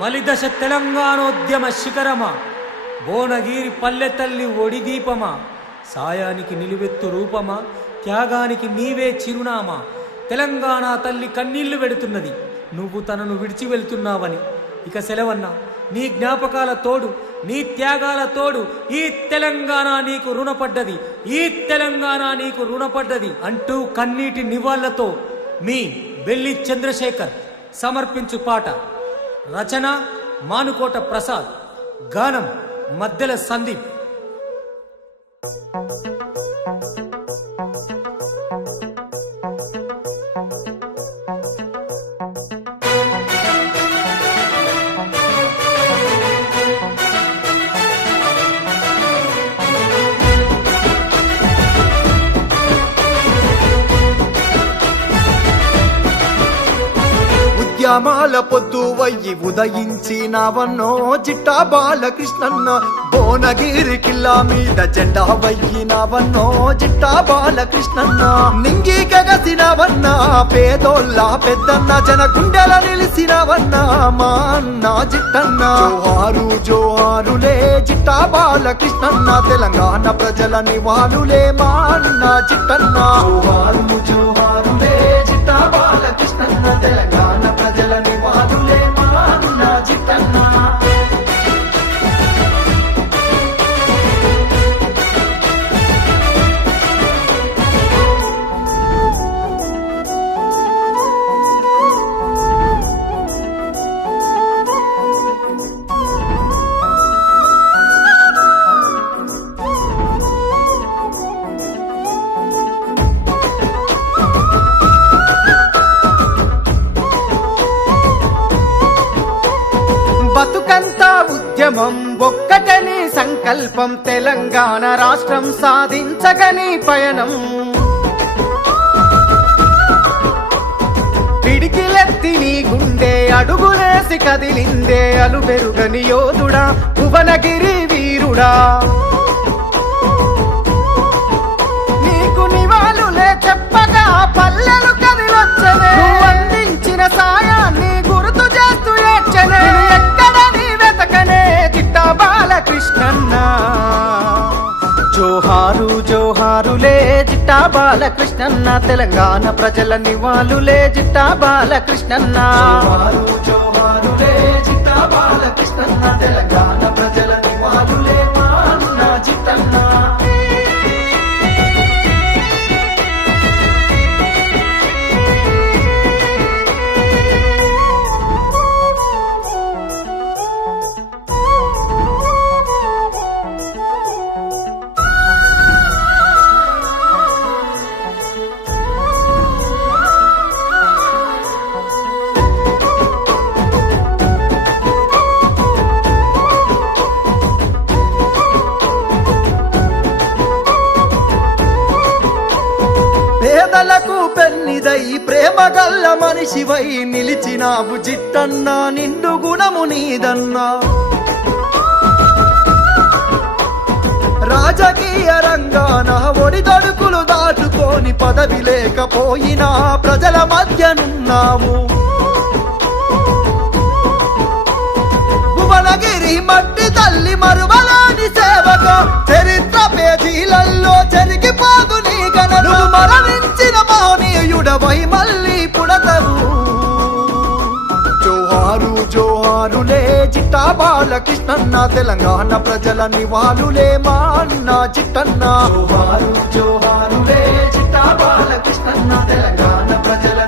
మలిదశ తెలంగాణోద్యమ శిఖరమా, భువనగిరి పల్లె తల్లి ఒడిదీపమా, సాయానికి నిలువెత్తు రూపమా, త్యాగానికి నీవే చిరునామా. తెలంగాణ తల్లి కన్నీళ్లు వెడుతున్నది, నువ్వు తనను విడిచి వెళ్తున్నావని. ఇక సెలవన్నా, నీ జ్ఞాపకాల తోడు, నీ త్యాగాల తోడు ఈ తెలంగాణ నీకు రుణపడ్డది, ఈ తెలంగాణ నీకు రుణపడ్డది అంటూ కన్నీటి నివాళ్లతో మీ బెల్లి చంద్రశేఖర్ సమర్పించు పాట. రచన మానుకోట ప్రసాద్, గానం మద్దెల సందీప్. ఉద్యమాల పొద్దు వయ్యి ఉదయించినవన్నో జిట్టా బాలకృష్ణన్న, భువనగిరి కిల్లా మీద జెండా వయ్యినవన్నో జిట్టా బాలకృష్ణన్న. నింగి కగసినవన్న పేదోళ్ళ పెద్దన్న, జన గుండెల నిలిసినవన్న మా అన్న జిట్టన్న. జోహారు జోహారులే జిట్టా బాలకృష్ణన్న, తెలంగాణ ప్రజల నివాళులే మా అన్న జిట్టన్న. జోహారు జోహారులే జిట్టా బాలకృష్ణన్న, తెలంగాణ ప్రజల నివాళులే మా అన్న జిట్టన్న. బతుకంతా ఉద్యమం ఒక్కటని సంకల్పం, తెలంగాణ రాష్ట్రం సాధించగని పయనం. పిడికిలెత్తి నీ గుండె అడుగులేసి కదిలిందే అలుబెరుగని యోధుడా, భువనగిరి వీరుడా. నీకు నివాళులే చెప్పగా పల్లెలు కదిలొచ్చనే, అందించిన సాయాన్ని గుర్తు చేస్తూ ఏడ్చనే. బాలకృష్ణన్న జోహారు జోహారులే జిట్టా బాలకృష్ణన్న, తెలంగాణ ప్రజల నివాళులే జిట్టా బాలకృష్ణన్న. జోహారు జోహారులే జిట్టా బాలకృష్ణన్న, తెలంగాణ ప్రజల నివాళులే మా అన్న జిట్టన్న. పేదలకు పెన్నిదై ప్రేమగల్ల మనిషివై నిలిచినావు జిట్టన్న, నిండు గుణము నీదన్నా. రాజకీయ రంగాన ఒడిదొడుకులు దాటుకొని పదవి లేకపోయినా ప్రజల మధ్యనున్నావు. భువనగిరి మట్టి తల్లి మరువలాని సేవక, చరిత్ర పేజీలలో చెరిగిపోదు నీ గణను. మరణించిన మహనీయుడవై మళ్ళీ పుడతవు. జోహారు జోహారులే జిట్టా బాలకృష్ణన్న, తెలంగాణ ప్రజల నివాళులే మా అన్న జిట్టన్న. జోహారు జోహారులే జిట్టా బాలకృష్ణన్న, తెలంగాణ ప్రజల